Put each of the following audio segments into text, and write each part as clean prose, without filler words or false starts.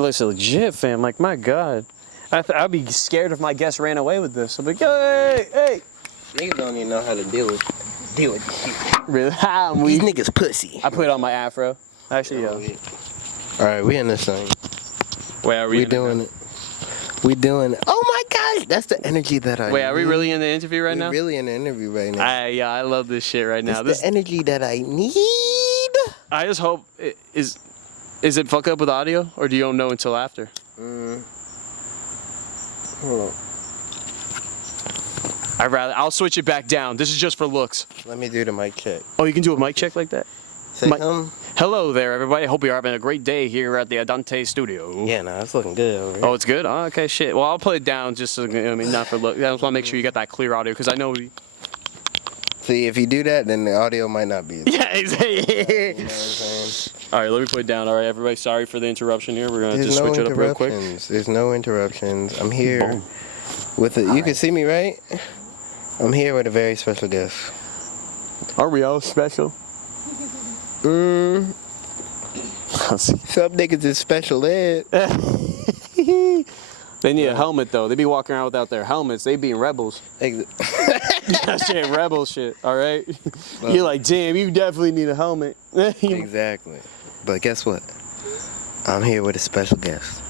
looks legit, fam. Like, my God. I'd be scared if my guest ran away with this. I'd be like, hey. Niggas don't even know how to deal with this shit. Really? These niggas pussy. I put it on my afro. Actually, All right, we in this thing. Wait, are we doing it? We doing it. Oh my gosh, that's the energy that I Wait, are we really in the interview right now? We're really in the interview right now. Yeah, I love this shit right now. This the energy that I need. I just hope is it fuck up with audio, or do you don't know until after? Hold on. I'll switch it back down. This is just for looks. Let me do the mic check. Oh, you can do a mic check like that? Say something. Hello there, everybody. I hope you're having a great day here at the Adante studio. Yeah, no, it's looking good over here. Oh, it's good? Oh, okay, shit. Well, I'll play it down just so, not for look. I just want to make sure you got that clear audio, because I know... See, if you do that, then the audio might not be. Yeah, exactly. You know what I'm saying? All right, let me put it down. All right, everybody, sorry for the interruption here. We're going to just switch it up real quick. There's no interruptions. I'm here with it. You can see me, right? I'm here with a very special guest. Are we all special? Some niggas is special ed. They need a helmet, though. They be walking around without their helmets. They being rebels. That shit ain't rebel shit, all right? Well, you're like, damn, you definitely need a helmet. Exactly. But guess what? I'm here with a special guest.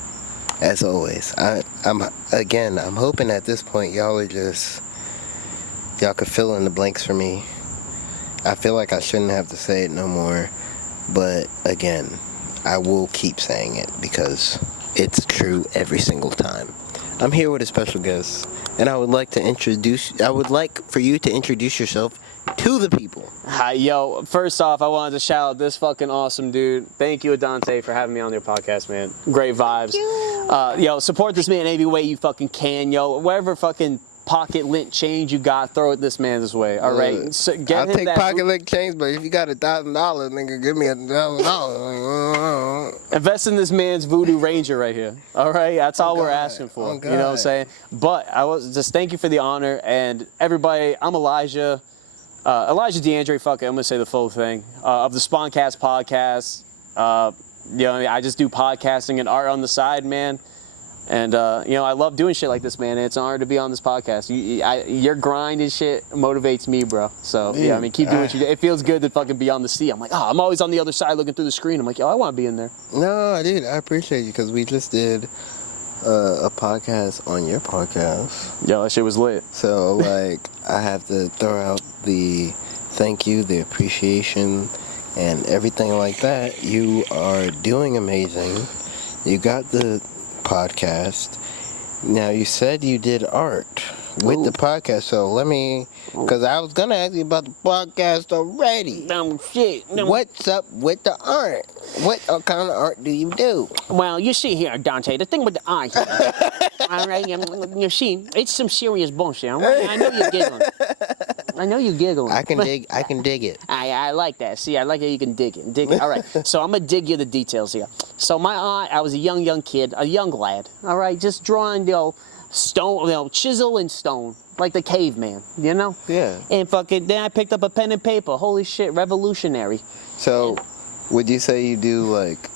As always. I'm hoping at this point y'all could fill in the blanks for me. I feel like I shouldn't have to say it no more. But again, I will keep saying it because it's true every single time. I'm here with a special guest, and I would like for you to introduce yourself to the people. Hi, yo, first off, I wanted to shout out this fucking awesome dude. Thank you, Adante, for having me on your podcast, man. Great vibes. Yo, support this man any way you fucking can, yo. Whatever fucking pocket lint change you got, throw it this man's way. All right, so I'll take pocket lint change, but if you got $1,000, nigga, give me $1,000. Invest in this man's Voodoo Ranger right here. All right, that's all we're asking for. You know what I'm saying? But I was just thank you for the honor, and everybody. I'm Elijah DeAndre. Fuck it, I'm gonna say the full thing of the Sponcast Podcast. You know, I just do podcasting and art on the side, man. And, you know, I love doing shit like this, man. And it's an honor to be on this podcast. Your grind and shit motivates me, bro. So, yeah, I mean, keep doing what you do. It feels good to fucking be on the seat. I'm like, I'm always on the other side looking through the screen. I'm like, yo, I want to be in there. No, dude, I appreciate you because we just did a podcast on your podcast. Yo, that shit was lit. So, like, I have to throw out the thank you, the appreciation, and everything like that. You are doing amazing. You got the podcast. Now you said you did art with the podcast, so because I was gonna ask you about the podcast already. What's up with the art? What kind of art do you do? Well, you see here, Dante, the thing with the art, all right, you see, it's some serious bullshit. All right? I know you're giggling. I can dig it. I like that. See, I like that you can dig it. All right, so I'm gonna dig you the details here. So my art, I was a young kid, a young lad. All right, just drawing, stone, chisel and stone, like the caveman, you know? Yeah. And then I picked up a pen and paper. Holy shit, revolutionary. So, would you say you do like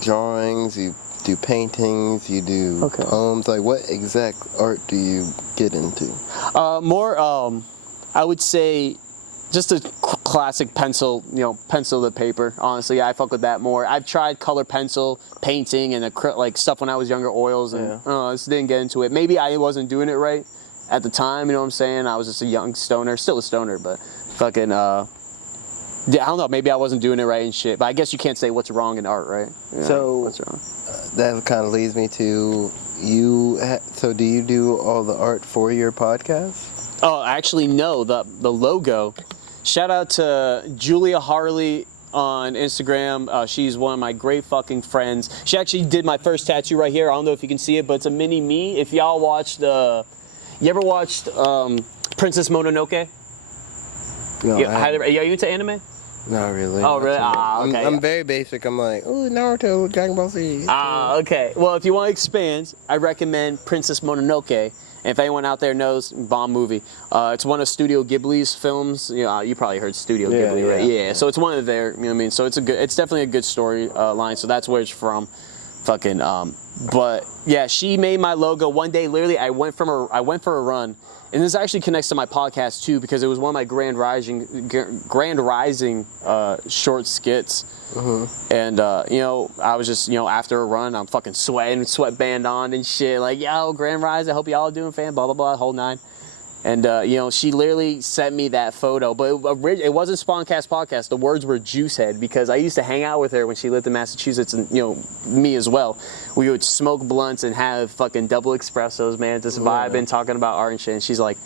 drawings? You do paintings? You do poems? Like, what exact art do you get into? More, I would say, just a classic pencil, pencil to paper. Honestly, I fuck with that more. I've tried color pencil, painting, and like stuff when I was younger, oils, and I just didn't get into it. Maybe I wasn't doing it right at the time. You know what I'm saying? I was just a young stoner, still a stoner, but fucking. Yeah, I don't know. Maybe I wasn't doing it right and shit. But I guess you can't say what's wrong in art, right? Yeah, so what's wrong? That kind of leads me to you. So do you do all the art for your podcast? Oh, actually, no. The logo. Shout out to Julia Harley on Instagram. She's one of my great fucking friends. She actually did my first tattoo right here. I don't know if you can see it, but it's a mini me. If y'all watched you ever watched Princess Mononoke? No, are you into anime? Not really. Oh, really? Okay. I'm very basic. I'm like, oh, Naruto, Dragon Ball Z. Okay. Well, if you want to expand, I recommend Princess Mononoke. And if anyone out there knows, bomb movie. It's one of Studio Ghibli's films. You probably heard Studio Ghibli, right? Yeah. So it's one of their, you know what I mean? So it's definitely a good story line. So that's where it's from. Fucking but yeah, she made my logo one day. Literally, I went for a run, and this actually connects to my podcast too, because it was one of my Grand Rising short skits. And you know, I was just, you know, after a run, I'm fucking sweating, sweatband on and shit, like, yo, Grand Rise, I hope y'all are doing fan, blah blah blah, whole nine. And you know, she literally sent me that photo, but it wasn't Sponcast Podcast. The words were Juicehead, because I used to hang out with her when she lived in Massachusetts, and you know, me as well. We would smoke blunts and have fucking double espressos, man, just vibing, talking about art and shit. And she's like,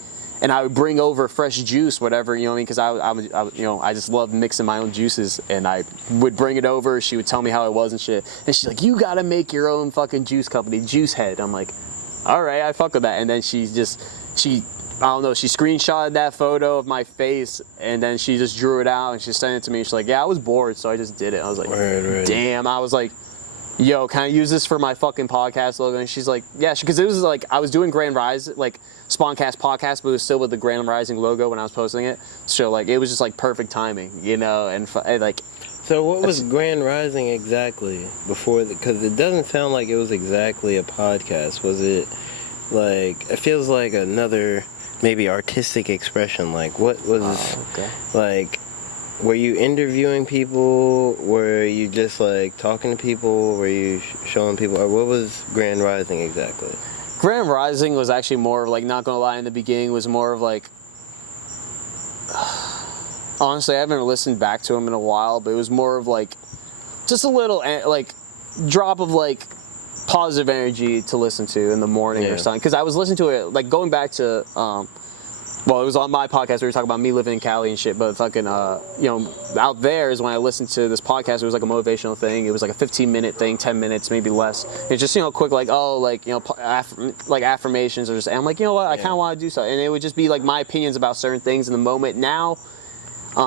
and I would bring over fresh juice, whatever, you know what I mean? Because I you know, I just love mixing my own juices, and I would bring it over. She would tell me how it was and shit. And she's like, you gotta make your own fucking juice company, Juicehead. I'm like, all right, I fuck with that. And then she I don't know, she screenshotted that photo of my face, and then she just drew it out and she sent it to me. She's like, yeah, I was bored, so I just did it. I was like, damn. I was like, yo, can I use this for my fucking podcast logo? And she's like, yeah, because it was like, I was doing Grand Rise, like Sponcast Podcast, but it was still with the Grand Rising logo when I was posting it. So like, it was just like perfect timing, you know, and like. So what was Grand Rising exactly before? Because it doesn't sound like it was exactly a podcast. Was it like, it feels like another maybe artistic expression? Like, what was like, were you interviewing people? Were you just like talking to people? Were you showing people? Or what was Grand Rising exactly? Grand Rising was actually more of like, not gonna lie, in the beginning was more of like, honestly, I haven't listened back to him in a while, but it was more of like, just a little like drop of like positive energy to listen to in the morning or something. Because I was listening to it, like going back to, well, it was on my podcast. We were talking about me living in Cali and shit, but fucking, you know, out there is when I listened to this podcast. It was like a motivational thing. It was like a 15-minute thing, 10 minutes, maybe less. It's just, you know, quick, like, oh, like, you know, like affirmations or just, and I'm like, you know what, I kind of want to do something. And it would just be like my opinions about certain things in the moment. Now,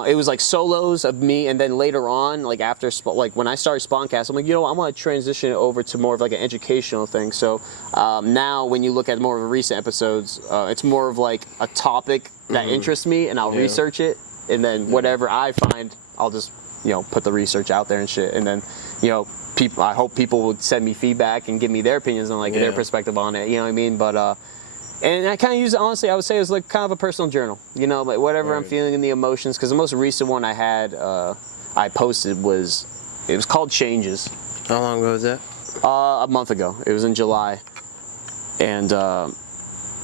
it was like solos of me, and then later on, like after, like when I started Sponcast, I'm like, you know what, I'm going to transition it over to more of like an educational thing. So now when you look at more of the recent episodes, it's more of like a topic that interests me, and I'll research it, and then whatever I find, I'll just, you know, put the research out there and shit. And then, you know, people, I hope people would send me feedback and give me their opinions and like their perspective on it, you know what I mean? But, and I kind of use it, honestly, I would say it was like kind of a personal journal, you know, like whatever I'm feeling in the emotions. Because the most recent one I had, I posted was called Changes. How long ago was that? A month ago. It was in July. And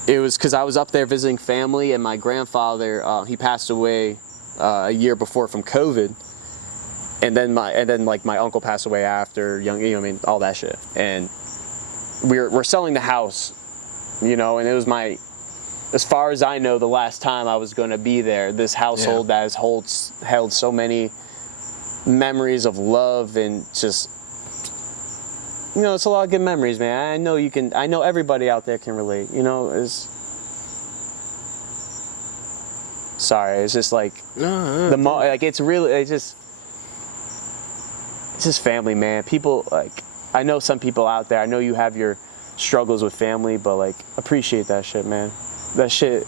it was because I was up there visiting family, and my grandfather, he passed away a year before from COVID. And then my uncle passed away after, you know what I mean, all that shit. And we're selling the house. You know, and it was as far as I know, the last time I was going to be there. This household that has held so many memories of love, and just, you know, it's a lot of good memories, man. I know everybody out there can relate, you know, sorry, it's just like, like, it's just family, man. People, like, I know some people out there, I know you have your struggles with family, but like, appreciate that shit, man. That shit,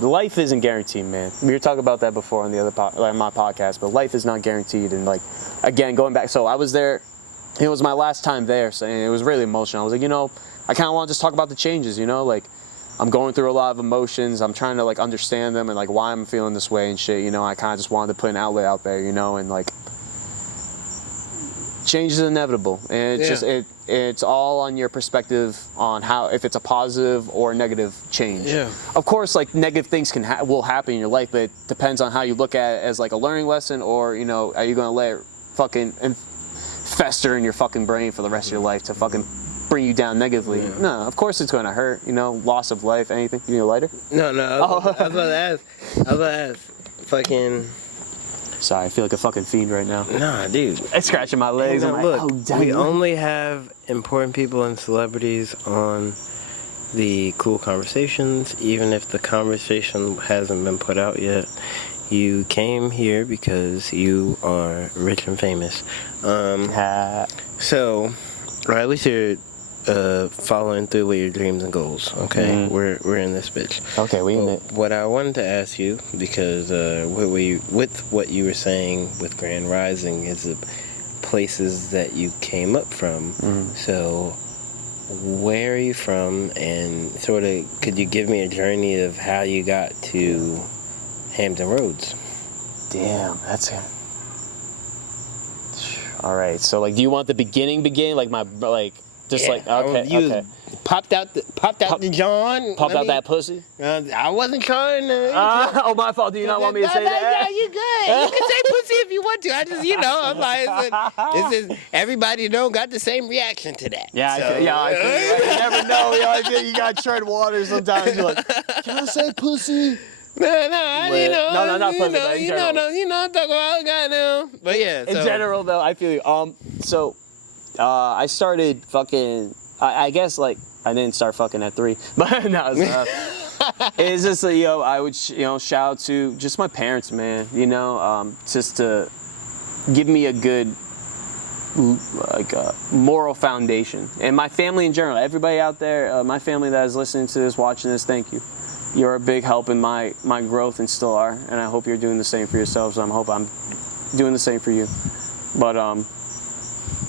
life isn't guaranteed, man. We were talking about that before on the other my podcast, but life is not guaranteed. And like, again, going back, so I was there, it was my last time there, so it was really emotional. I was like, you know, I kind of want to just talk about the changes, you know, like, I'm going through a lot of emotions. I'm trying to like understand them and like why I'm feeling this way and shit, you know. I kind of just wanted to put an outlet out there, you know, and like, change is inevitable, and it's just it's all on your perspective on how, if it's a positive or negative change. Of course, like, negative things will happen in your life, but it depends on how you look at it, as like a learning lesson, or, you know, are you gonna let it fucking fester in your fucking brain for the rest of your life to fucking bring you down negatively? No, of course it's gonna hurt, you know, loss of life, anything. You need a lighter? No, I was about to ask fucking. Sorry, I feel like a fucking fiend right now. Nah, dude. It's scratching my legs. I'm like, look, we only have important people and celebrities on the Cool Conversations, even if the conversation hasn't been put out yet. You came here because you are rich and famous. So, or at least you're following through with your dreams and goals. Okay, we're in this bitch. Okay, we in it. What I wanted to ask you, because with what you were saying with Grand Rising, is places that you came up from. So, where are you from, and sort of could you give me a journey of how you got to Hampton Roads? Damn, that's it. All right, so like, do you want the beginning, like okay. Popped out the John. Popped out that pussy. I wasn't trying to. Oh, my fault. Do you not want me to say that? No, you good. You can say pussy if you want to. I just, I'm like, it's everybody got the same reaction to that. Yeah, so. I feel you never know. I feel you got to tread water sometimes. You're like, can I say pussy? No, not pussy. I'm talking about goddamn. But yeah, in general though, I feel you. So, I started fucking. I guess like I didn't start fucking at 3, but no, it's just I would shout out to just my parents, man. Just to give me a good moral foundation, and my family in general. Everybody out there, my family that is listening to this, watching this, thank you. You're a big help in my growth and still are, and I hope you're doing the same for yourselves. I hope I'm doing the same for you. But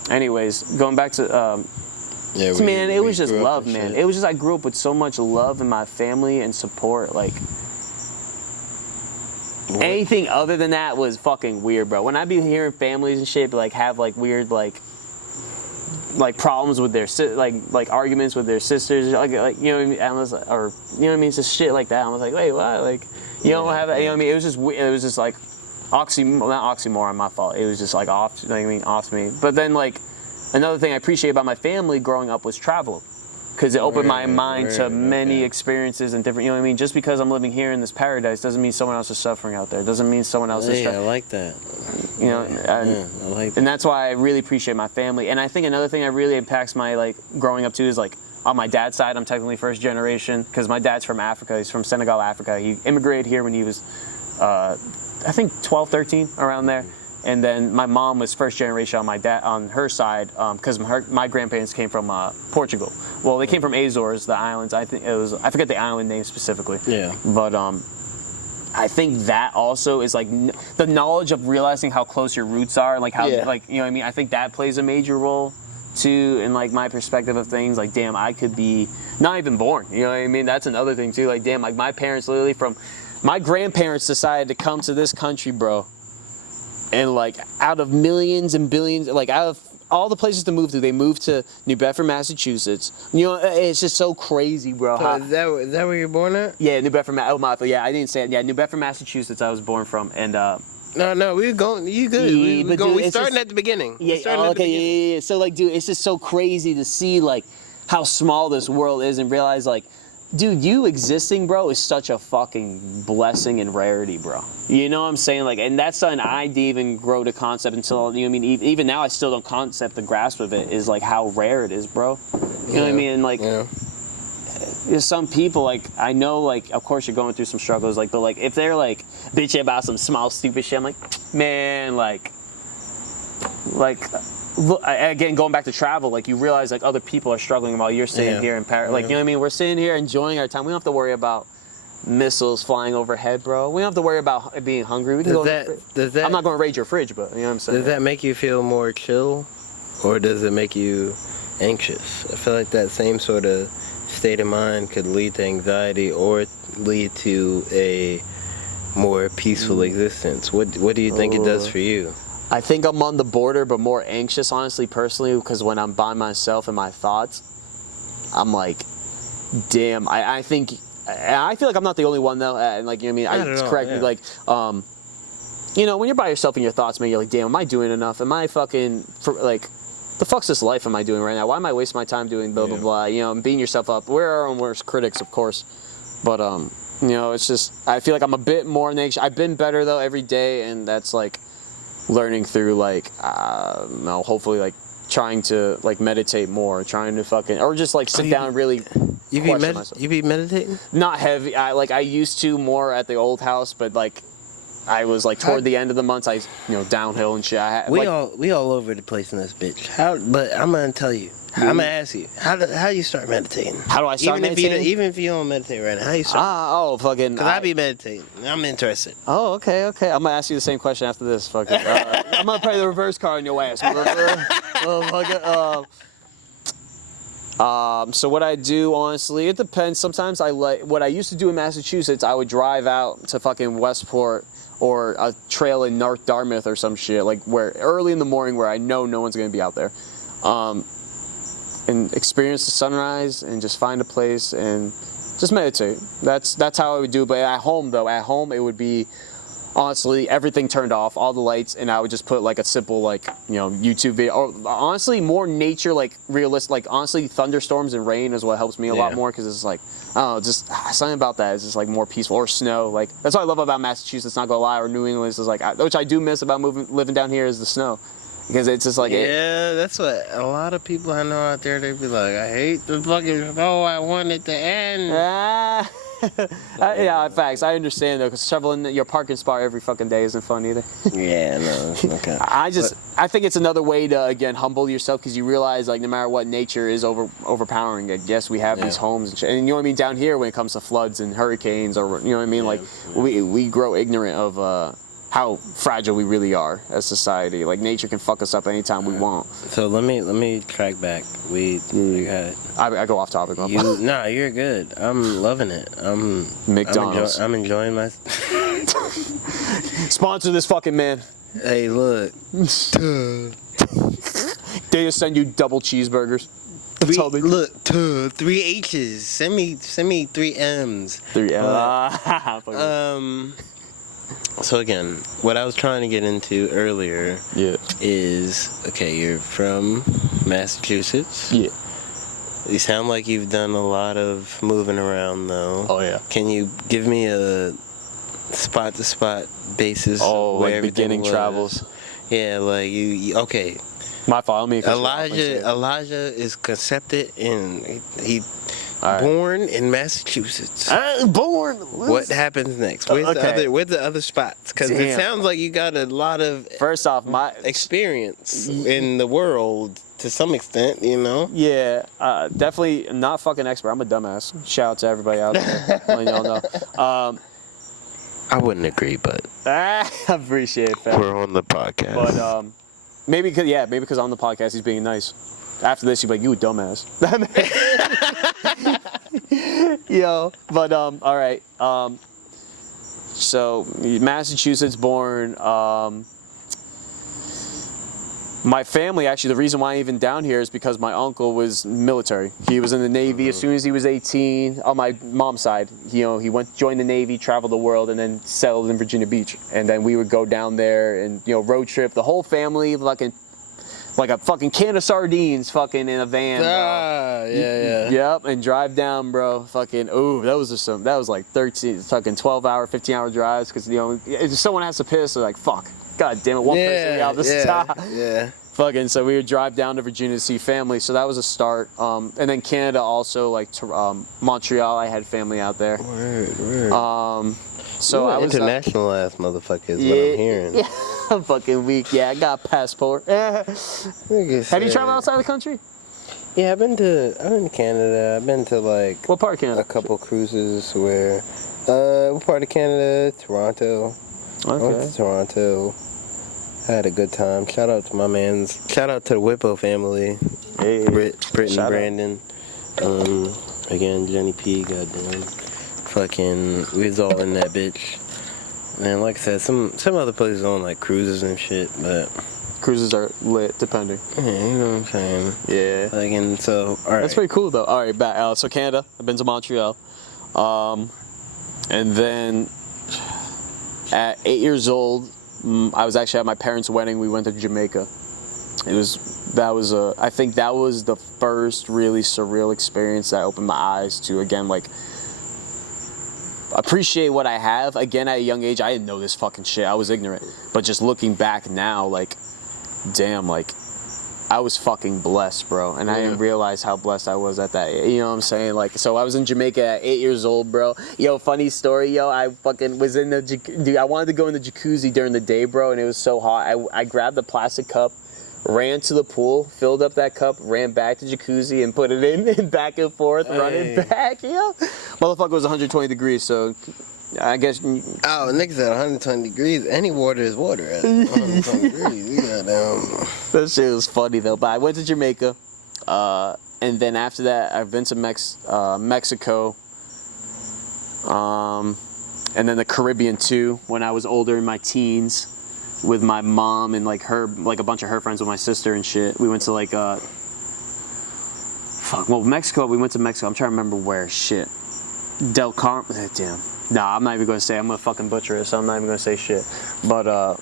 anyways, going back to it was just love, man. It was just I grew up with so much love in my family and support. Like anything other than that was fucking weird, bro. When I be hearing families and shit like have like weird like problems with their like arguments with their sisters, like you know what I mean, I was like, or you know what I mean, it's just shit like that. I was like, wait, what? Like you don't have that? You know what I mean? It was just like not oxymoron, my fault. It was just like off me. But then like. Another thing I appreciate about my family growing up was travel, because it opened my mind to many experiences and different, you know what I mean? Just because I'm living here in this paradise doesn't mean someone else is suffering out there. It doesn't mean someone else is I like that. I like that. And that's why I really appreciate my family. And I think another thing that really impacts my like growing up too is like on my dad's side, I'm technically first generation because my dad's from Africa. He's from Senegal, Africa. He immigrated here when he was, I think 12, 13, around there. And then my mom was first generation on her side, because my grandparents came from Portugal. Well, they came from Azores, the islands. I forget the island name specifically. Yeah. But I think that also is like the knowledge of realizing how close your roots are, like how like you know what I mean. I think that plays a major role too in like my perspective of things. Like damn, I could be not even born. You know what I mean? That's another thing too. Like damn, like my parents literally my grandparents decided to come to this country, bro. And like out of millions and billions, like out of all the places to move to, they moved to New Bedford, Massachusetts. You know, it's just so crazy, bro. So is that where you're born at? Yeah, New Bedford, yeah, I didn't say it. Yeah, New Bedford, Massachusetts, I was born from, and No, we're going. You good? We starting at the beginning. Yeah. Okay. Yeah. So like, dude, it's just so crazy to see like how small this world is and realize like. Dude, you existing, bro, is such a fucking blessing and rarity, bro. You know what I'm saying? Like, and that's something I didn't even grow to concept until, you know what I mean? Even now, I still don't concept the grasp of it, is like how rare it is, bro. You know what I mean? And like, there's some people, like, I know, like, of course you're going through some struggles, like, but like, if they're like bitching about some small, stupid shit, I'm like, man, like, again, going back to travel, like you realize like other people are struggling while you're sitting here in Paris. Like, you know what I mean? We're sitting here enjoying our time. We don't have to worry about missiles flying overhead, bro. We don't have to worry about being hungry. We can I'm not going to raid your fridge, but you know what I'm saying? Does that make you feel more chill, or does it make you anxious? I feel like that same sort of state of mind could lead to anxiety or lead to a more peaceful existence. What do you think it does for you? I think I'm on the border, but more anxious, honestly, personally, because when I'm by myself and my thoughts, I'm like, damn. I feel like I'm not the only one though, and like, you know what I mean? Correct me, like, you know, when you're by yourself in your thoughts, man, you're like, damn, am I doing enough? Am I fucking like, the fuck's this life am I doing right now? Why am I wasting my time doing blah blah blah? You know, and beating yourself up. We're our own worst critics, of course, but you know, it's just I feel like I'm a bit more anxious. I've been better though every day, and that's like. Learning through like hopefully like trying to like meditate more, trying to fucking or just like sit down and really you be meditating? Not heavy. I used to more at the old house, but like I was like toward the end of the months downhill and shit. We all over the place in this bitch. But I'm gonna tell you, I'm gonna ask you, how you start meditating? How do I start meditating? Even if you don't meditate right now, how you start? Fucking. Because I be meditating. I'm interested. Oh, okay. I'm gonna ask you the same question after this. Fucking. I'm gonna play the reverse card on your ass. So what I do, honestly, it depends. Sometimes what I used to do in Massachusetts, I would drive out to fucking Westport or a trail in North Dartmouth or some shit, like where early in the morning where I know no one's gonna be out there, and experience the sunrise and just find a place and just meditate. That's how I would do it. But at home it would be honestly everything turned off, all the lights, and I would just put like a simple YouTube video, or honestly more nature, like realistic, like honestly thunderstorms and rain is what helps me a lot more, because it's like, just something about that is just like more peaceful, or snow. Like that's what I love about Massachusetts, not gonna lie, or New England is like, which I do miss about living down here, is the snow, because it's just like that's what a lot of people I know out there, they be like, I hate the fucking snow, I want it to end. Yeah, facts. I understand though, because shoveling your parking spot every fucking day isn't fun either. Yeah, no, it's okay. I think it's another way to, again, humble yourself, because you realize, like, no matter what, nature is overpowering. Like, yes, we have these homes and shit, and you know what I mean, down here when it comes to floods and hurricanes, or you know what I mean, like we grow ignorant of how fragile we really are as society. Like, nature can fuck us up anytime we want. So let me track back. You got it. I go off topic. Nah, you're good. I'm loving it. McDonald's. I'm enjoying my. Sponsor this fucking man. Hey, look. They just send you double cheeseburgers. Look, 3 H's. Send me 3 M's. 3 M's. So again, what I was trying to get into earlier is, okay, you're from Massachusetts. Yeah. You sound like you've done a lot of moving around, though. Oh, yeah. Can you give me a spot-to-spot basis? Oh, like beginning travels. Yeah, like you okay. My fault. Elijah is concepted in born in Massachusetts. Born. What happens next? Where's the other spots? Because it sounds like you got a lot of my experience in the world to some extent, you know. Yeah, definitely not fucking expert. I'm a dumbass. Shout out to everybody out there. Letting y'all know. I wouldn't agree, but I appreciate it, fam. We're on the podcast. But maybe because on the podcast he's being nice. After this, you'd be like, you a dumbass. Yo, but all right. So Massachusetts born. My family, actually, the reason why I'm even down here is because my uncle was military. He was in the Navy as soon as he was 18. On my mom's side, he joined the Navy, traveled the world, and then settled in Virginia Beach. And then we would go down there and road trip, the whole family, like a fucking can of sardines, fucking in a van. Yeah. Yep, and drive down, bro. Fucking, that was like 12-hour, 15-hour drives, because someone has to piss, they're like, fuck. God damn it, one person out this time. Yeah. Fucking, so we would drive down to Virginia to see family, so that was a start. And then Canada also, like Montreal, I had family out there. Word. So I was international ass motherfucker is what I'm hearing. Yeah, I'm fucking weak. Yeah, I got a passport. Have you traveled outside the country? Yeah, I've been to Canada. I've been to like what part of Canada? A couple cruises where what part of Canada? Toronto. Okay. I went to Toronto. I had a good time. Shout out to my mans. Shout out to the Whippo family. Hey, Britt and Brandon. Again, Jenny P. Goddamn. Fucking, we was all in that bitch. And like I said, some other places on like cruises and shit, but cruises are lit, depending. Yeah, you know what I'm saying. Yeah. Like, and so, all right. That's pretty cool though. All right, back. So Canada. I've been to Montreal. And then at 8 years old, I was actually at my parents' wedding. We went to Jamaica. I think that was the first really surreal experience that opened my eyes to, again, like, appreciate what I have. Again, at a young age, I didn't know this fucking shit. I was ignorant. But just looking back now, like, damn, like, I was fucking blessed, bro. And I didn't realize how blessed I was at that age. You know what I'm saying? Like, so I was in Jamaica at 8 years old, bro. Yo, funny story, yo. I fucking was in the I wanted to go in the jacuzzi during the day, bro, and it was so hot. I grabbed the plastic cup ran to the pool, filled up that cup, ran back to jacuzzi, and put it in and back and forth, running back. Yeah, motherfucker was 120 degrees, so I guess. Oh, niggas at 120 degrees. Any water is water at 120 degrees. You goddamn. That shit was funny though. But I went to Jamaica, and then after that, I've been to Mexico, and then the Caribbean too. When I was older, in my teens, with my mom and like a bunch of her friends with my sister and shit. We went to Mexico. We went to Mexico. I'm trying to remember where. Shit, Del Carmen. Damn. Nah, I'm not even gonna say. I'm gonna fucking butcher it, so I'm not even gonna say shit. But I'm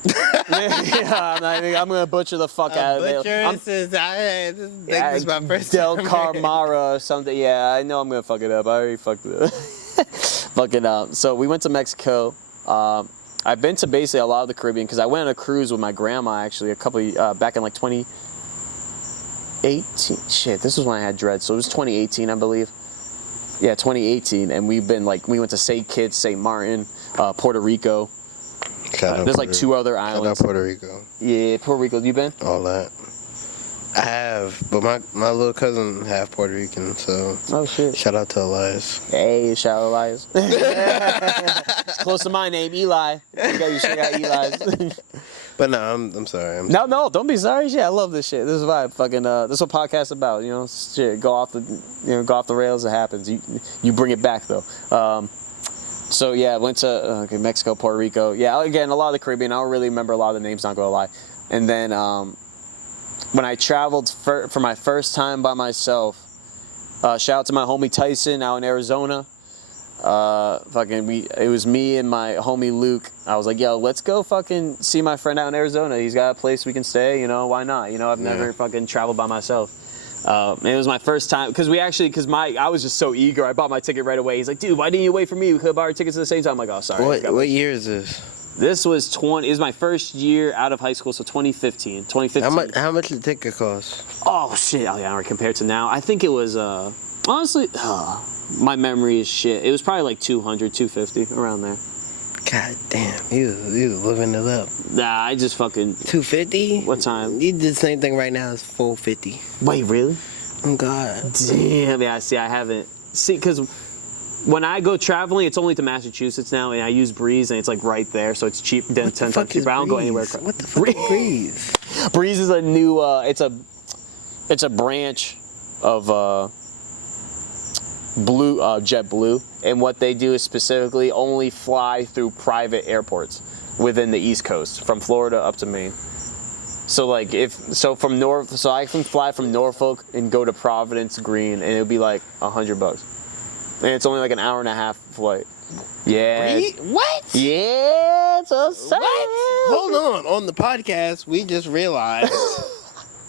gonna butcher the fuck out of it. This is my first Del time Carmara or something. Yeah, I know I'm gonna fuck it up. I already fucked it up. Fucking up. So we went to Mexico. I've been to basically a lot of the Caribbean because I went on a cruise with my grandma actually back in like 2018. Shit, this was when I had dreads, so it was 2018, I believe. Yeah, 2018, and we went to St. Kitts, St. Martin, Puerto Rico. There's like 2 other islands. Shout out Puerto Rico. Yeah, Puerto Rico. You been? All that. I have, but my little cousin half Puerto Rican, so. Oh shit! Shout out to Elias. Hey, shout out Elias. It's close to my name, Eli. You got Eli's. But no, I'm sorry. No, don't be sorry. Shit, I love this shit. This is why fucking this is what podcast's about. You know, shit, go off the rails. It happens. You bring it back though. So yeah, I went to Mexico, Puerto Rico. Yeah, again, a lot of the Caribbean. I don't really remember a lot of the names. Not gonna lie. And then when I traveled for my first time by myself, shout out to my homie Tyson out in Arizona. It was me and my homie Luke. I was like, yo, let's go fucking see my friend out in Arizona. He's got a place we can stay, you know, why not? You know, I've never fucking traveled by myself. And it was my first time, because I was just so eager. I bought my ticket right away. He's like, dude, why didn't you wait for me? We could have bought our tickets at the same time. I'm like, oh, sorry. What year is this? This was it was my first year out of high school, so 2015. How much did the ticket cost? Oh, shit. Oh, yeah, compared to now. I think it was, honestly, my memory is shit. It was probably like 200, 250, around there. God damn, you living it up. Nah, I just fucking... 250? What time? You did the same thing right now. It's 450. Wait, really? Oh, God. Damn, yeah, see, I haven't... See, because when I go traveling, it's only to Massachusetts now, and I use Breeze, and it's like right there, so it's cheap, 10 times cheaper. I don't go anywhere. What the fuck is Breeze? Breeze is a new, it's a branch of JetBlue, and what they do is specifically only fly through private airports within the East Coast, from Florida up to Maine. So like I can fly from Norfolk and go to Providence Green, and it'll be like $100, and it's only like an hour and a half flight. Yeah. What? Yeah, it's a what? Hold on the podcast, we just realized.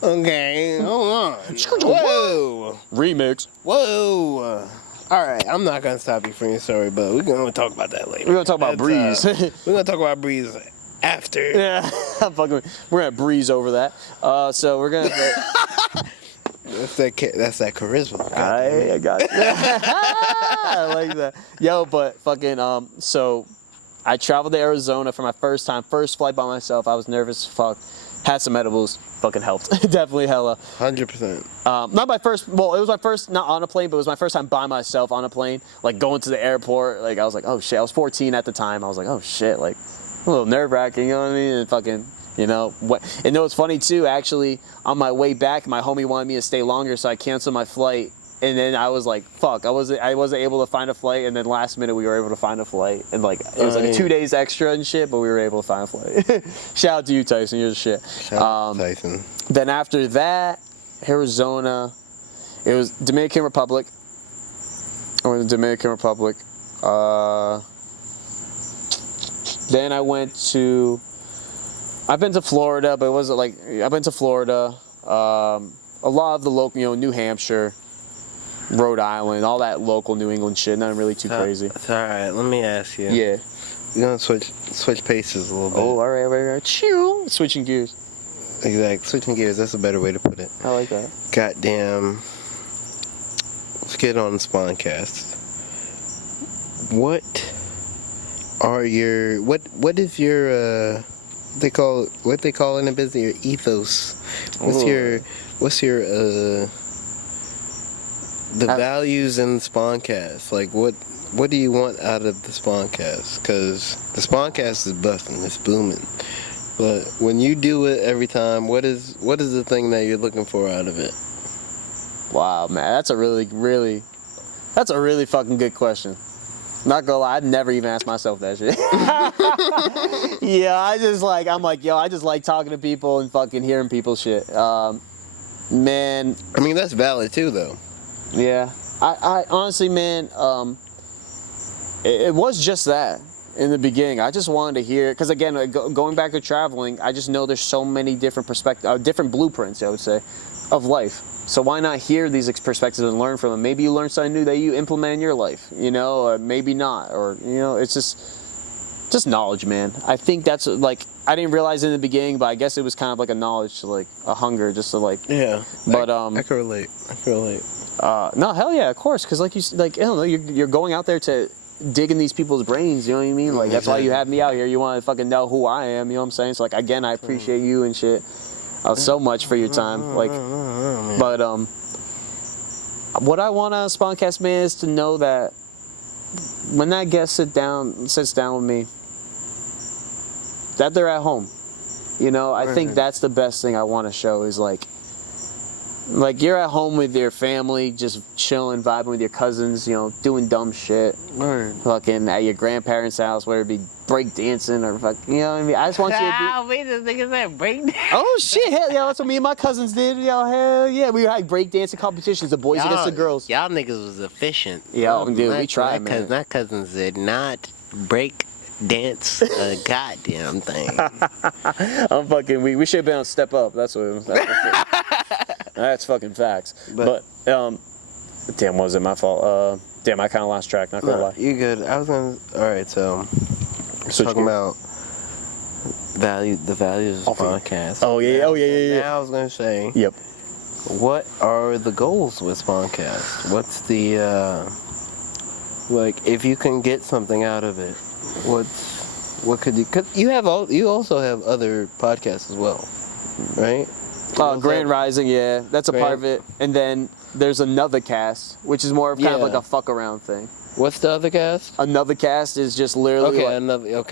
Okay, hold on. Whoa. Remix. Whoa. All right, I'm not going to stop you from your story, but we're going to talk about that later. We're going to talk about Breeze. We're going to talk about Breeze after. Yeah, we're going to breeze over that. So we're going to... That's that charisma. I got it. I like that. Yo, but fucking, so I traveled to Arizona for my first flight by myself. I was nervous as fuck. Had some edibles, fucking helped. Definitely hella. 100%. Not my first, it was my first, not on a plane, but it was my first time by myself on a plane. Like going to the airport, like I was like, oh shit, I was 14 at the time. I was like, oh shit, like a little nerve wracking, you know what I mean? And fucking, you know, and it's funny too, actually, on my way back, my homie wanted me to stay longer, so I canceled my flight. And then I was like, fuck, I wasn't able to find a flight, and then last minute we were able to find a flight. And like, it was like 2 days extra and shit, but we were able to find a flight. Shout out to you, Tyson, you're the shit. Shout out to Tyson. Then after that, Arizona, it was Dominican Republic. I went to Dominican Republic. Then I've been to Florida, but it wasn't like, I've been to Florida, a lot of the local, New Hampshire, Rhode Island, all that local New England shit, nothing really too crazy. It's alright, let me ask you. Yeah. We're gonna switch paces a little bit. Oh, alright. Chew. Switching gears. Exactly, switching gears, that's a better way to put it. I like that. Goddamn. Let's get on the Sponcast. What is your what they call in the business, your ethos. What's your the values in the Sponcast? Like, what do you want out of the Sponcast? Because the Sponcast is busting, it's booming. But when you do it every time, what is the thing that you're looking for out of it? Wow, man, that's a really fucking good question. Not gonna lie, I'd never even asked myself that shit. Yeah, I just like talking to people and fucking hearing people's shit. Man. I mean, that's valid too, though. Yeah. I honestly, man, it was just that in the beginning. I just wanted to hear, because again, going back to traveling, I just know there's so many different different blueprints, I would say, of life. So why not hear these perspectives and learn from them? Maybe you learn something new that you implement in your life, or maybe not, or, it's just knowledge, man. I think that's, like, I didn't realize in the beginning, but I guess it was kind of like a knowledge, like a hunger, just to, like. Yeah. But I can relate. No, hell yeah, of course, because I don't know, you're going out there to dig in these people's brains, you know what I mean? Like, that's why you have me out here. You want to fucking know who I am, you know what I'm saying? So, like, again, I appreciate you and shit so much for your time, like. But what I want out of Sponcast, man, is to know that when that guest sits down with me, that they're at home. I think that's the best thing I want to show is like you're at home with your family, just chilling, vibing with your cousins, doing dumb shit. Right. Fucking at your grandparents' house, whether it be break dancing or fucking, you know what I mean? I just want you to be... Wait, this nigga said break dance. Oh shit, hell yeah, that's what me and my cousins did. Hell yeah, we had break dancing competitions, the boys against the girls. Y'all niggas was efficient. Yeah, dude, we tried, man. My cousins did not break dance a goddamn thing. I'm fucking we should have been on Step Up. That's what that's fucking facts. But damn, was it my fault? Damn, I kind of lost track, not gonna lie. You good. I was gonna... Alright, so... talking about the values of the podcast. Oh yeah. Now I was gonna say... Yep. What are the goals with Sponcast? What's the... like, if you can get something out of it, what could you... Cause you also have other podcasts as well, right? Grand Rising, yeah, that's a part of it. And then there's Another Cast, which is more of kind of like a fuck around thing. What's the other cast? Another Cast is just literally Another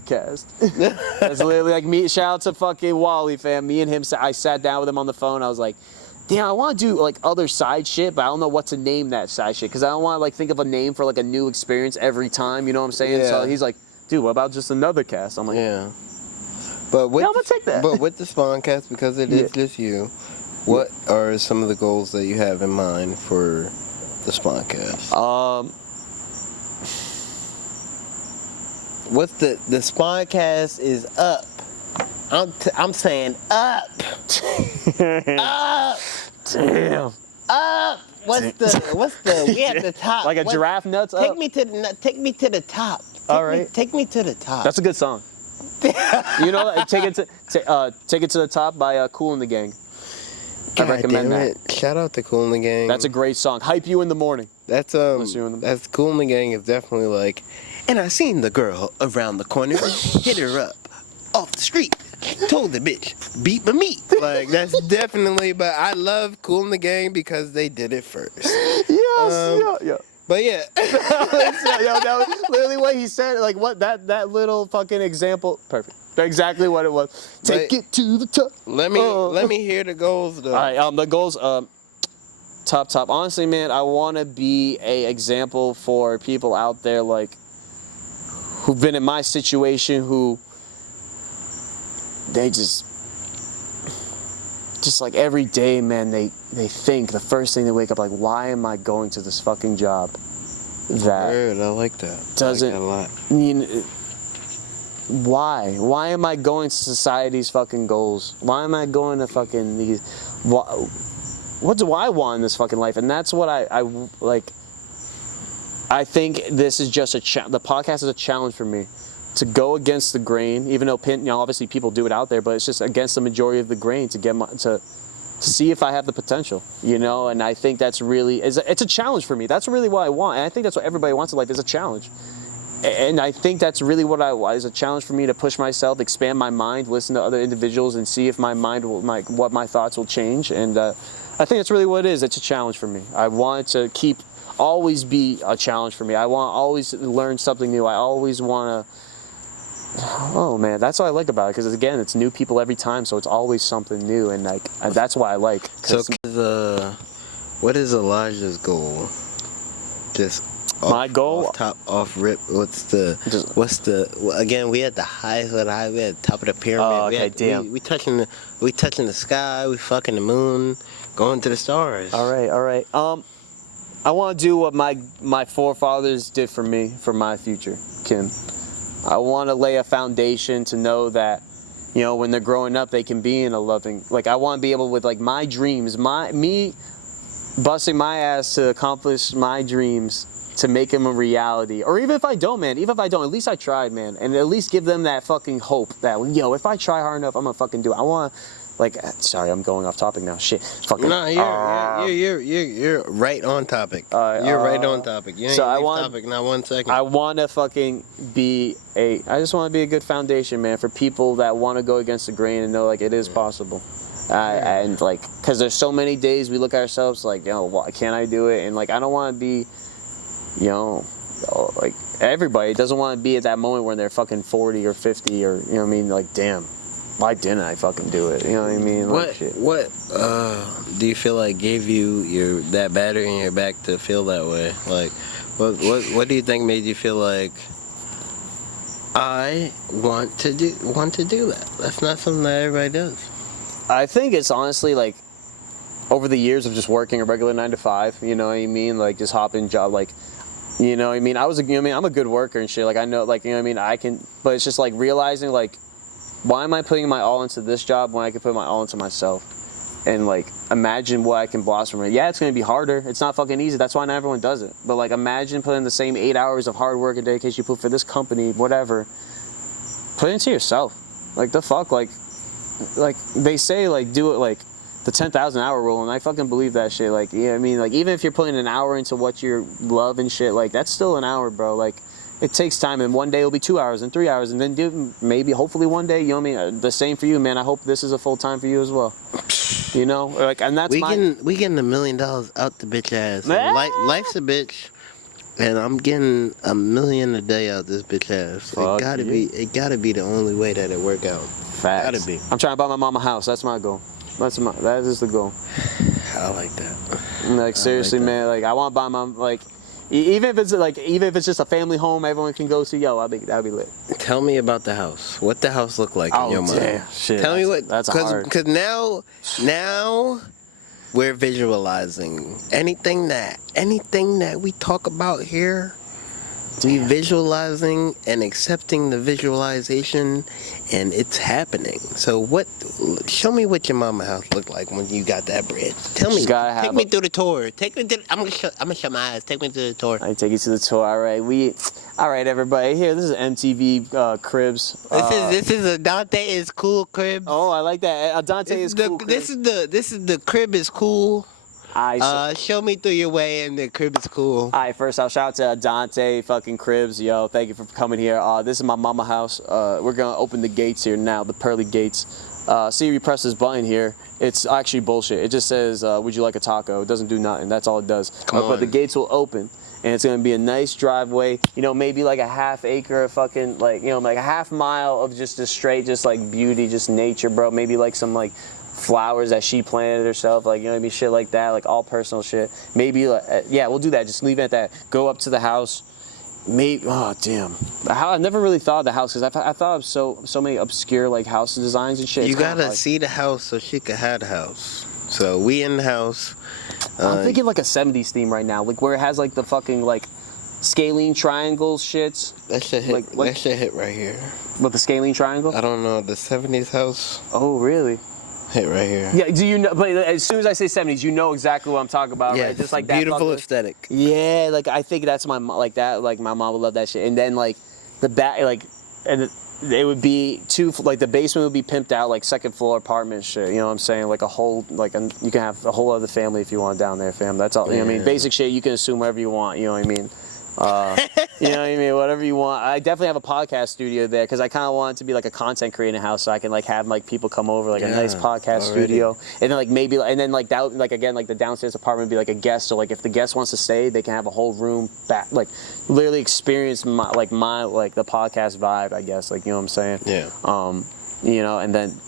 Cast. That's literally like me. Shout out to fucking Wally, fam. Me and him, I sat down with him on the phone. I was like, damn, I want to do like other side shit, but I don't know what to name that side shit because I don't want to like think of a name for like a new experience every time. You know what I'm saying? Yeah. So he's like, dude, what about just Another Cast? I'm like, yeah. But with I'm gonna take that. But with the Sponcast, because it is just you, what are some of the goals that you have in mind for the Sponcast? What's the Sponcast is up. I'm saying up. Up. Damn. Up. What's the we at the top. Like a giraffe nuts up? Take me to the top. All right. Take me to the top. That's a good song. Take it to the top by Kool and the Gang. I recommend that. Shout out to Kool and the Gang. That's a great song. Hype you in the morning. That's Kool and the Gang is definitely like, and I seen the girl around the corner, hit her up off the street, told the bitch, beat my meat. Like, that's definitely, but I love Kool and the Gang because they did it first. Yes, yeah. But yeah. That was literally what he said. Like, what, that little fucking example. Perfect. That's exactly what it was. Take it to the top. Let me hear the goals, though. All right, the goals, top. Honestly, man, I want to be a example for people out there, like, who've been in my situation, who they just like every day, man, they think the first thing they wake up like, why am I going to this fucking job that Weird, I like that. Doesn't I like that a lot. I mean, why am I going to society's fucking goals? Why am I going to fucking these? What do I want in this fucking life? And that's what I like. I think this is just the podcast is a challenge for me to go against the grain, even though obviously people do it out there, but it's just against the majority of the grain to get to see if I have the potential, and I think that's really, it's a challenge for me. That's really what I want, and I think that's what everybody wants in life, is a challenge. And I think that's really what is a challenge for me, to push myself, expand my mind, listen to other individuals, and see if my mind will, what my thoughts will change. And I think that's really what it is. It's a challenge for me. I want to always be a challenge for me. I want to always learn something new. I always want to. Oh man, that's what I like about it. Because again, it's new people every time, so it's always something new, and like that's what I like. So, what is Elijah's goal? Just. My goal, off rip. What's the again? We at the highest of the high. We at the top of the pyramid. Oh, okay, damn. We touching the sky. We fucking the moon, going to the stars. All right. I want to do what my forefathers did for me, for my future, Kim. I want to lay a foundation to know that, you know, when they're growing up, they can be in a loving. Like I want to be able with like my dreams, me busting my ass to accomplish my dreams, to make them a reality. Or even if I don't, man, at least I tried, man. And at least give them that fucking hope that, yo, if I try hard enough, I'm gonna fucking do it. I wanna, like, sorry, I'm going off topic now. Shit. Fucking. No, you're right on topic. You're right on topic. You ain't so topic, not 1 second. I wanna fucking I just wanna be a good foundation, man, for people that wanna go against the grain and know, like, it is possible. And, like, because there's so many days we look at ourselves like, yo, why can't I do it? And, like, I don't wanna be, you know, like everybody doesn't want to be at that moment when they're fucking 40 or 50 or, you know what I mean, like, damn, why didn't I fucking do it? You know what I mean? Like, what do you feel like gave you that battery in your back to feel that way? Like, what do you think made you feel like I want to do that? That's not something that everybody does. I think it's honestly like over the years of just working a regular 9 to 5, you know what I mean? Like just hopping job, like, you know what I mean? I'm a good worker and shit. Like I know, like, you know what I mean? But it's just like realizing like, why am I putting my all into this job when I can put my all into myself? And like, imagine what I can blossom from it. Yeah, it's going to be harder. It's not fucking easy. That's why not everyone does it. But like, imagine putting the same 8 hours of hard work and dedication you put for this company, whatever. Put it into yourself. Like the fuck, like they say, like do it like the 10,000 hour rule, and I fucking believe that shit. Like, yeah, I mean, like even if you're putting an hour into what you love and shit, like that's still an hour, bro. Like it takes time, and one day it'll be 2 hours and 3 hours, and then maybe hopefully one day, you know what I mean? The same for you, man. I hope this is a full time for you as well. You know, like, and that's we getting $1 million out the bitch ass. Life's a bitch, and I'm getting $1 million a day out this bitch ass. It gotta be the only way that it work out. Facts. Gotta be. I'm trying to buy my mama a house. That's my goal. That is the goal. I like that. Like seriously, man. Like I want to buy my like, even if it's just a family home everyone can go to. Yo, that'd be lit. Tell me about the house. What the house look like in your mind? Damn, shit. Tell me what. That's hard. Because now we're visualizing anything that we talk about here. We visualizing and accepting the visualization, and it's happening. So show me what your mama house looked like when you got that bread. Tell me. Take me through the tour. I'm gonna show my eyes. Take me through the tour. I take you to the tour. All right, everybody. Here, this is MTV Cribs. This is a Dante is cool crib. Oh, I like that. Dante is cool. This is the crib is cool. Show me through your way, and the crib is cool. All right, first I'll shout out to Dante fucking Cribs. Yo, thank you for coming here. This is my mama house. We're going to open the gates here now, the pearly gates. See if you press this button here. It's actually bullshit. It just says, would you like a taco? It doesn't do nothing. That's all it does. But the gates will open, and it's going to be a nice driveway. You know, maybe like a half acre of fucking, like, you know, like a half mile of just a straight, just like beauty, just nature, bro. Maybe like some like flowers that she planted herself, like, you know what I mean, shit like that, like all personal shit. Maybe, yeah, we'll do that. Just leave it at that. Go up to the house. Maybe, oh damn, I never really thought of the house because I thought of so many obscure like house designs and shit. You gotta see the house so she could have the house. So we in the house. I'm thinking like a 70s theme right now, like where it has like the fucking like scalene triangles shits. That shit hit. That shit hit right here. With the scalene triangle? I don't know, the 70s house. Oh really? Hit right here. Yeah, do you know? But as soon as I say 70s, you know exactly what I'm talking about, yes, right? Just like that beautiful aesthetic. Yeah, like I think that's my like that. Like my mom would love that shit. And then like the back, like, and it would be like the basement would be pimped out, like second floor apartment shit. You know what I'm saying? Like a whole, like you can have a whole other family if you want down there, fam. That's all. You know what I mean? Basic shit you can assume wherever you want. You know what I mean? You know what I mean? Whatever you want. I definitely have a podcast studio there because I kind of want it to be like a content creating house, so I can like have like people come over, like a nice podcast studio, and then like maybe, and then like that, like again, like the downstairs apartment would be like a guest. So like if the guest wants to stay, they can have a whole room back, like literally experience my the podcast vibe, I guess. Like, you know what I'm saying? Yeah. You know, and then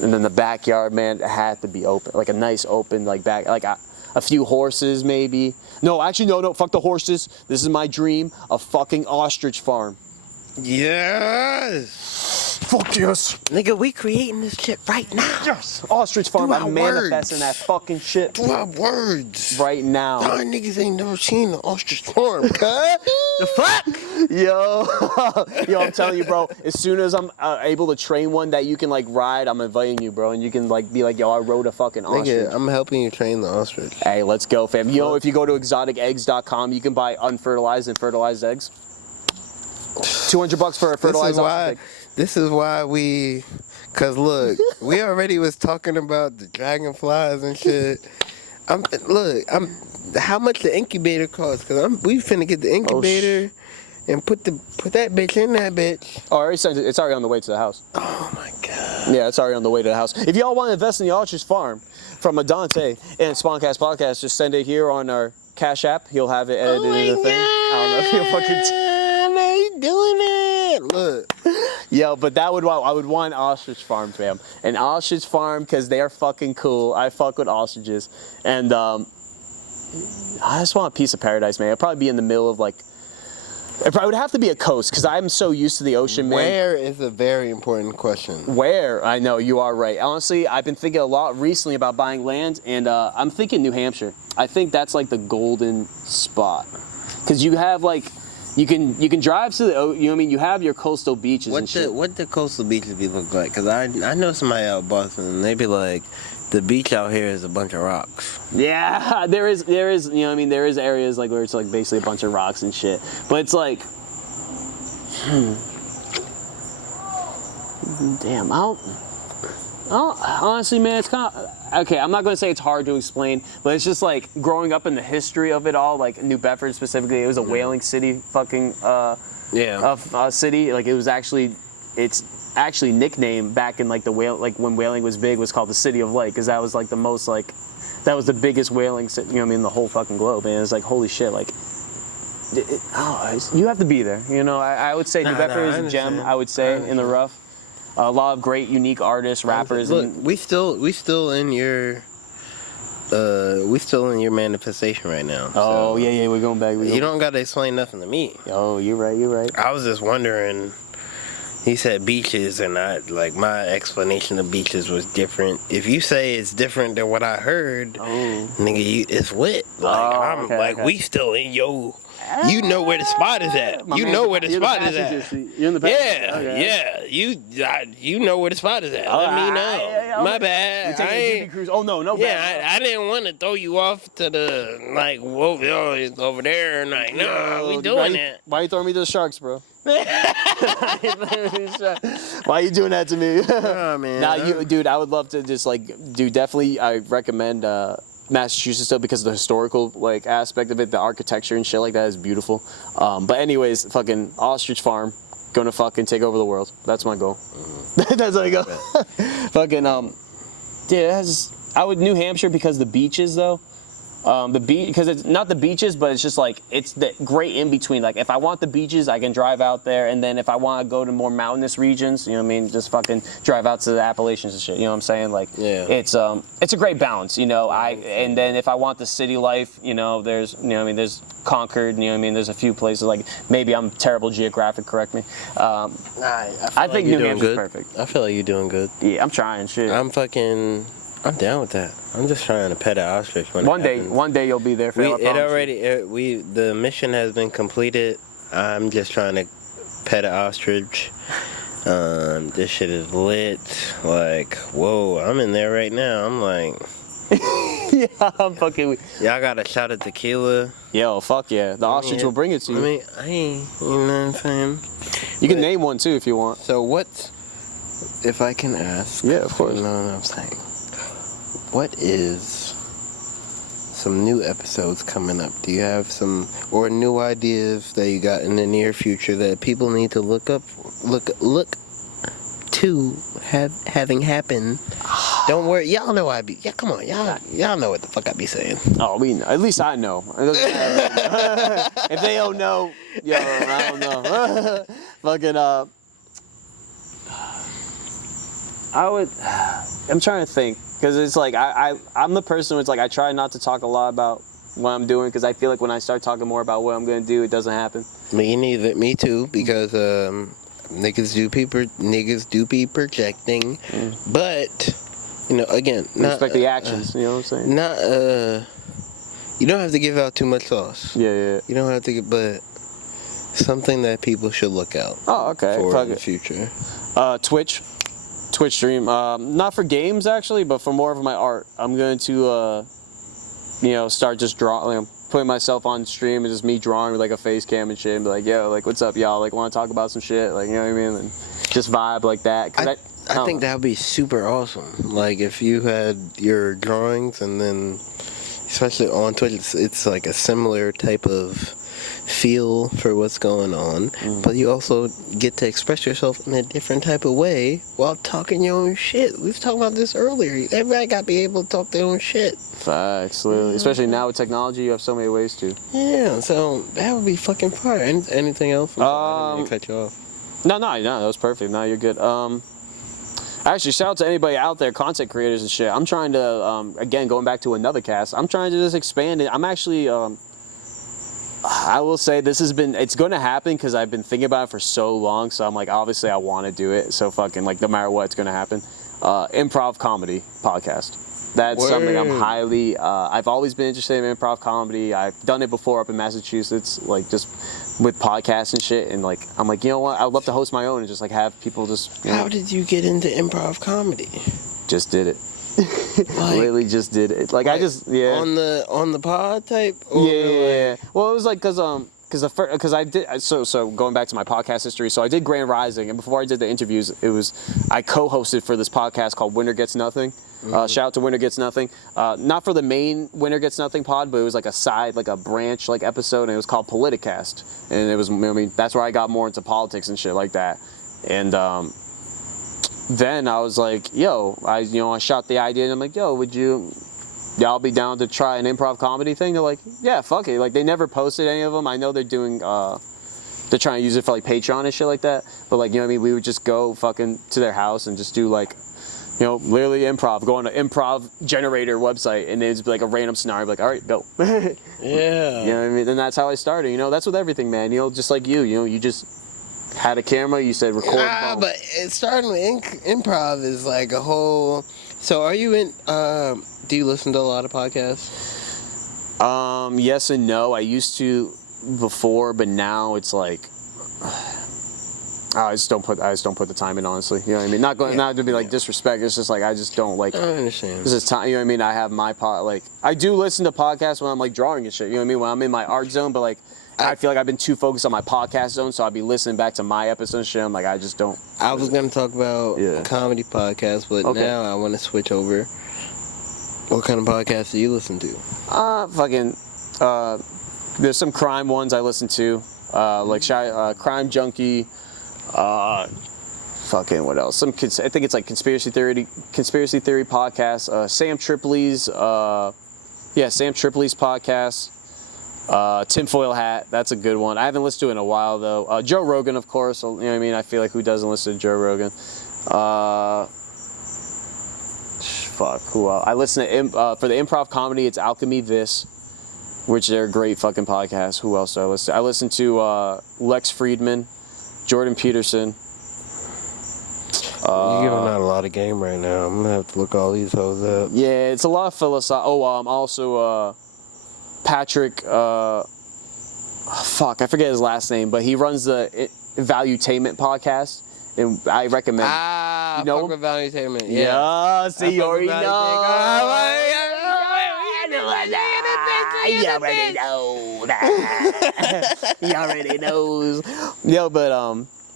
the backyard, man, it had to be open, like a nice open, like back, like a few horses maybe. No, actually, no, fuck the horses. This is my dream, a fucking ostrich farm. Yes. Fuck yes. Nigga, we creating this shit right now. Yes. Ostrich farm, I'm manifesting that fucking shit. Do our words. Right now. Y'all niggas ain't never seen the ostrich farm, cuz. The fuck? Yo, I'm telling you, bro, as soon as I'm able to train one that you can like ride, I'm inviting you, bro, and you can like be like, yo, I rode a fucking ostrich. Nigga, I'm helping you train the ostrich. Hey, let's go, fam. You know, if you go to exoticeggs.com, you can buy unfertilized and fertilized eggs. $200 for a fertilized ostrich egg. This is why we, cause look, we already was talking about the dragonflies and shit. How much the incubator costs? Cause we finna get the incubator and put that bitch in that bitch. Oh, it's already on the way to the house. Oh my god. Yeah, it's already on the way to the house. If y'all want to invest in the ostrich farm from Adante and Sponcast Podcast, just send it here on our Cash App. He'll have it edited in the thing. I don't know if he'll fucking. Doing it. Look. Yo, but I would want ostrich farm, fam. An ostrich farm because they are fucking cool. I fuck with ostriches, and I just want a piece of paradise, man. It'd probably be in the middle of like. It probably would have to be a coast because I'm so used to the ocean, man. Where is a very important question. Where? I know, you are right. Honestly, I've been thinking a lot recently about buying land, and I'm thinking New Hampshire. I think that's like the golden spot because you have like. You can drive to the, you know what I mean? You have your coastal beaches and shit. What the coastal beaches be look like? Because I know somebody out in Boston, and they be like, the beach out here is a bunch of rocks. Yeah, there is, you know what I mean? There is areas like where it's like basically a bunch of rocks and shit. But it's like, damn, honestly, man, it's kind of, okay, I'm not going to say it's hard to explain, but it's just like growing up in the history of it all, like New Bedford specifically, it was a whaling city fucking city. Like it's actually nicknamed back in like the whale, like when whaling was big, was called the City of Lake, because that was like the most like, that was the biggest whaling city, you know what I mean, the whole fucking globe. And it's like, holy shit, like, you have to be there, you know. I would say New Bedford is a gem, I would say, in the rough. A lot of great, unique artists, rappers. Look, we still in your manifestation right now. Oh, so yeah, we're going back. You don't gotta explain nothing to me. Oh, you're right. I was just wondering. He said beaches, and my explanation of beaches was different. If you say it's different than what I heard, nigga, it's wet. Like we still in yo. You know where the spot is at. You know where the spot is at. You're in the passenger. Yeah. You know where the spot is at. Let me know. My bad. You're taking a DB cruise. Oh no, I didn't want to throw you off to the like. Whoa, yo, it's over there. And like, no, we doing it. Why you throwing me to the sharks, bro? Why are you doing that to me? Oh, man. Nah, dude, I would love to just like, definitely, I recommend Massachusetts though, because of the historical like aspect of it, the architecture and shit like that is beautiful. But anyways, fucking ostrich farm, gonna fucking take over the world. That's my goal. That's my goal. Fucking dude, I would New Hampshire because the beaches though. The beach, because it's not the beaches, but it's just like it's the great in between. Like if I want the beaches, I can drive out there, and then if I want to go to more mountainous regions, you know what I mean, just fucking drive out to the Appalachians and shit. You know what I'm saying? Like it's a great balance, you know. And then if I want the city life, you know, there's there's Concord, you know what I mean. There's a few places like maybe I'm terrible geographic. Correct me. I think New Hampshire's perfect. I feel like you're doing good. Yeah, I'm trying. Shit. I'm down with that. I'm just trying to pet an ostrich. One day you'll be there. The mission has been completed. I'm just trying to pet an ostrich. This shit is lit. Like, whoa, I'm in there right now. I'm like, yeah, I'm fucking. Y'all got a shot of tequila. Yo, fuck yeah. The ostrich will bring it to you. I mean, you know what I'm saying? You can name one too if you want. So if I can ask? Yeah, of course. No, I'm saying. What is some new episodes coming up? Do you have some or new ideas that you got in the near future that people need to look to having happen? Don't worry, y'all know I be. Yeah, come on, y'all know what the fuck I be saying. Oh, we know. At least I know. If they don't know, yo, I don't know. Fucking I'm trying to think, because it's like I'm the person who's like I try not to talk a lot about what I'm doing, because I feel like when I start talking more about what I'm gonna do, it doesn't happen. Me neither. Me too, because niggas do be projecting, but again, Respect the actions. You know what I'm saying? You don't have to give out too much sauce. Yeah. You don't have to, but something that people should look out. Oh, okay. For in the future. Twitch stream. Not for games actually, but for more of my art. I'm going to, start just drawing, putting myself on stream and just me drawing with like a face cam and shit, and be like, yo, like, what's up, y'all? Like, want to talk about some shit? Like, you know what I mean? And just vibe like that. I think that would be super awesome. Like, if you had your drawings and then, especially on Twitch, it's like a similar type of feel for what's going on, but you also get to express yourself in a different type of way while talking your own shit. We was talking about this earlier. Everybody got to be able to talk their own shit. Facts, literally. Especially now with technology, you have so many ways to. Yeah, so that would be fucking fire. Anything else? I didn't mean to cut you off. No, that was perfect. No, you're good. Actually, shout out to anybody out there, content creators and shit. I'm trying to, again, going back to another cast, I'm trying to just expand it. I'm actually, I will say it's going to happen because I've been thinking about it for so long. So I'm like, obviously I want to do it. So fucking like, no matter what, it's going to happen. Improv comedy podcast. That's something I'm highly, I've always been interested in improv comedy. I've done it before up in Massachusetts, like just with podcasts and shit. And like, I'm like, you know what? I'd love to host my own and just like have people just, How did you get into improv comedy? Just did it. Literally just did it. Like I just on the pod type. Yeah. Well, it was like because I did so going back to my podcast history. So I did Grand Rising, and before I did the interviews, I co-hosted for this podcast called Winner Gets Nothing. Shout out to Winner Gets Nothing. Not for the main Winner Gets Nothing pod, but it was like a side, like a branch, like episode, and it was called Politicast, and it was, I mean, that's where I got more into politics and shit like that, and then I was like, yo, I shot the idea, and I'm like, yo, would y'all be down to try an improv comedy thing? They're like, yeah, fuck it. Like, they never posted any of them. I know they're doing, they're trying to use it for like Patreon and shit like that. But like, you know what I mean? We would just go fucking to their house and just do like, literally improv, go on an improv generator website, and it'd be like a random scenario, like, all right, go. Yeah. You know what I mean? And that's how I started. That's with everything, man. Just like you just had a camera, you said record. But starting with improv is like a whole. So are you in? Do you listen to a lot of podcasts? Yes and no. I used to before, but now it's like I just don't put the time in, honestly. You know what I mean? Not to be like disrespect. It's just like I just don't like. I understand. This is time. You know what I mean? I have my I do listen to podcasts when I'm like drawing and shit. You know what I mean? When I'm in my art zone, but like. I feel like I've been too focused on my podcast zone, so I'll be listening back to my episode and shit. I'm like, I just don't. I was going to talk about comedy podcasts, but now I want to switch over. What kind of podcasts do you listen to? There's some crime ones I listen to, like Crime Junkie, what else? I think it's like conspiracy theory podcast. Sam Tripoli's podcast. Tinfoil Hat, that's a good one. I haven't listened to it in a while though. Joe Rogan, of course. You know what I mean? I feel like who doesn't listen to Joe Rogan? Who else? I listen to for the improv comedy. It's Alchemy This, which they're a great fucking podcast. Who else do I listen to? I listen to Lex Friedman, Jordan Peterson. You're giving out a lot of game right now. I'm gonna have to look all these hoes up. Yeah, it's a lot of philosophy. Also. Patrick, I forget his last name, but he runs the Valuetainment podcast, and I recommend. You know Valuetainment. Yeah, see, you already know. You already know that. He already knows. But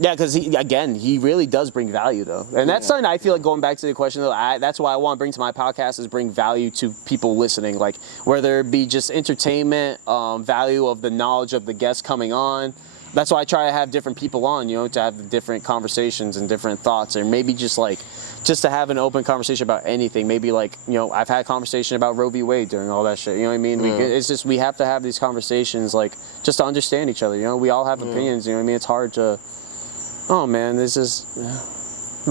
Yeah, because he really does bring value, though. And that's something I feel like, going back to the question, though, that's why I want to bring to my podcast, is bring value to people listening. Like, whether it be just entertainment, value of the knowledge of the guests coming on. That's why I try to have different people on, to have different conversations and different thoughts, or maybe just to have an open conversation about anything. Maybe I've had a conversation about Roe v. Wade during all that shit. You know what I mean? It's just, we have to have these conversations, just to understand each other. We all have opinions. You know what I mean? It's hard to. Oh man, we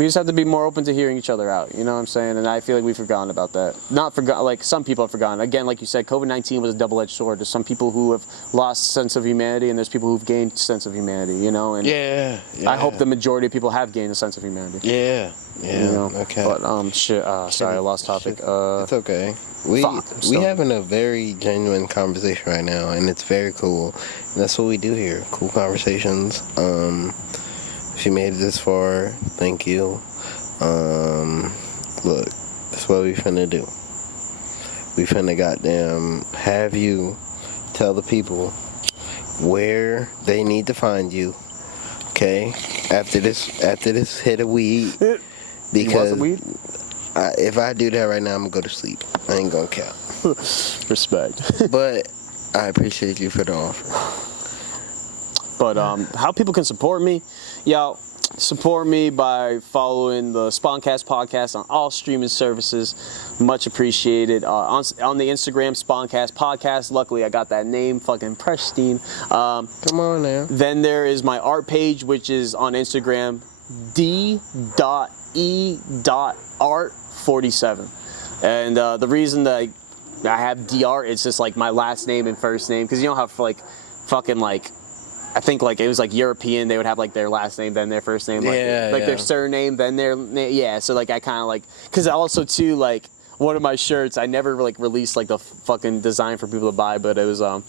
just have to be more open to hearing each other out. You know what I'm saying? And I feel like we've forgotten about that. Not forgotten, some people have forgotten. Again, like you said, COVID-19 was a double-edged sword. There's some people who have lost sense of humanity, and there's people who've gained sense of humanity. And I hope the majority of people have gained a sense of humanity. Yeah. Okay. But sorry, I lost topic. It's okay. We having a very genuine conversation right now, and it's very cool. And that's what we do here. Cool conversations. If you made it this far, thank you. Look, that's what we finna do. We finna goddamn have you tell the people where they need to find you. Okay? After this hit of weed. Because if I do that right now, I'm gonna go to sleep. I ain't gonna count. Respect. But I appreciate you for the offer. But how people can support me, y'all, support me by following the Sponcast Podcast on all streaming services. Much appreciated. On the Instagram, Sponcast Podcast. Luckily, I got that name fucking pristine. Come on now. Then there is my art page, which is on Instagram, d.e.art47. And the reason that I have dr, it's just my last name and first name, because you know how I think it was European, they would have their last name, then their first name, their surname, then their name. So I kind of because also too, one of my shirts, I never released the fucking design for people to buy, but it was an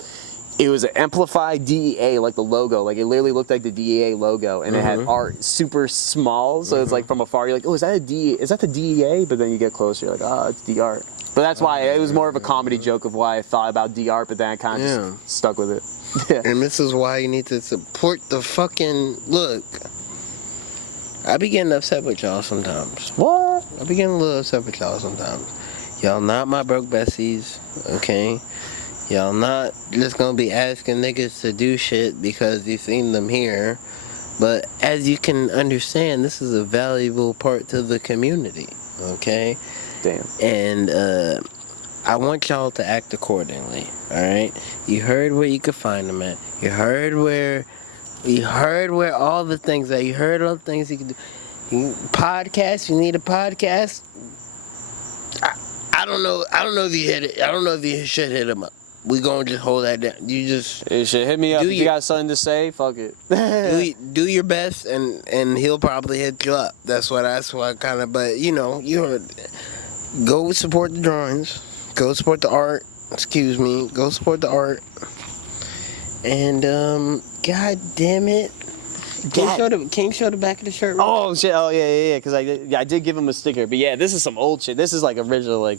amplified DEA, the logo, it literally looked like the DEA logo, and it had art super small, so it's from afar you're oh, is that the DEA? But then you get closer, you're oh, it's D-Art. But that's why it was more of a comedy joke of why I thought about D-Art, but then I kind of just stuck with it. Yeah. And this is why you need to support the fucking... Look, I be getting upset with y'all sometimes. What? I be getting a little upset with y'all sometimes. Y'all not my broke besties, okay? Y'all not just gonna be asking niggas to do shit because you seen them here. But as you can understand, this is a valuable part to the community, okay? Damn. And, I want y'all to act accordingly, alright? You heard where you could find them at. You heard where all the things that you heard all the things you can do. Podcast, you need a podcast? I don't know if you hit it. I don't know if you should hit them up. We gonna just hold that down. You should hit me up if you got something to say. Fuck it. do your best, and he'll probably hit you up. That's what kind of. But go support the drawings. Go support the art. Excuse me. Go support the art. And god damn it. Can you show the back of the shirt? Oh shit! Oh yeah. Because I did give him a sticker. But yeah, this is some old shit. This is original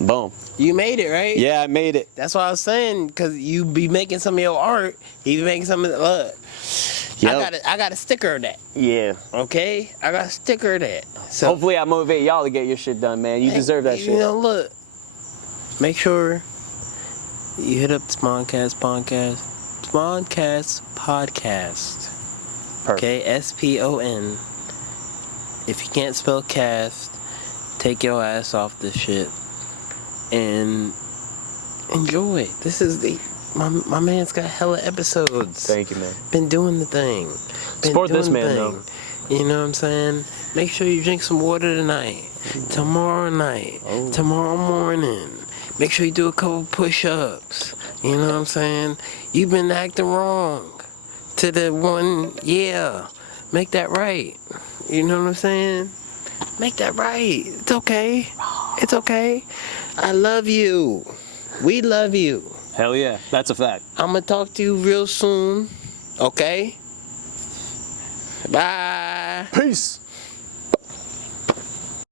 boom. You made it, right? Yeah, I made it. That's what I was saying. Because you be making some of your art. He be making some of the look. Yep. I got a sticker of that. Yeah. Okay? I got a sticker of that. So hopefully I motivate y'all to get your shit done, man. You deserve that shit. Look. Make sure you hit up the Sponcast Podcast. Perfect. Okay? S-P-O-N. If you can't spell cast, take your ass off this shit. And enjoy. This is my man's got hella episodes. Thank you, man. Been doing the thing. Support this man, though. You know what I'm saying? Make sure you drink some water tonight. Tomorrow night. Tomorrow morning. Make sure you do a couple push-ups. You know what I'm saying? You've been acting wrong. To the one, make that right. You know what I'm saying? Make that right. It's okay. It's okay. I love you. We love you. Hell yeah. That's a fact. I'm going to talk to you real soon. Okay? Bye. Peace.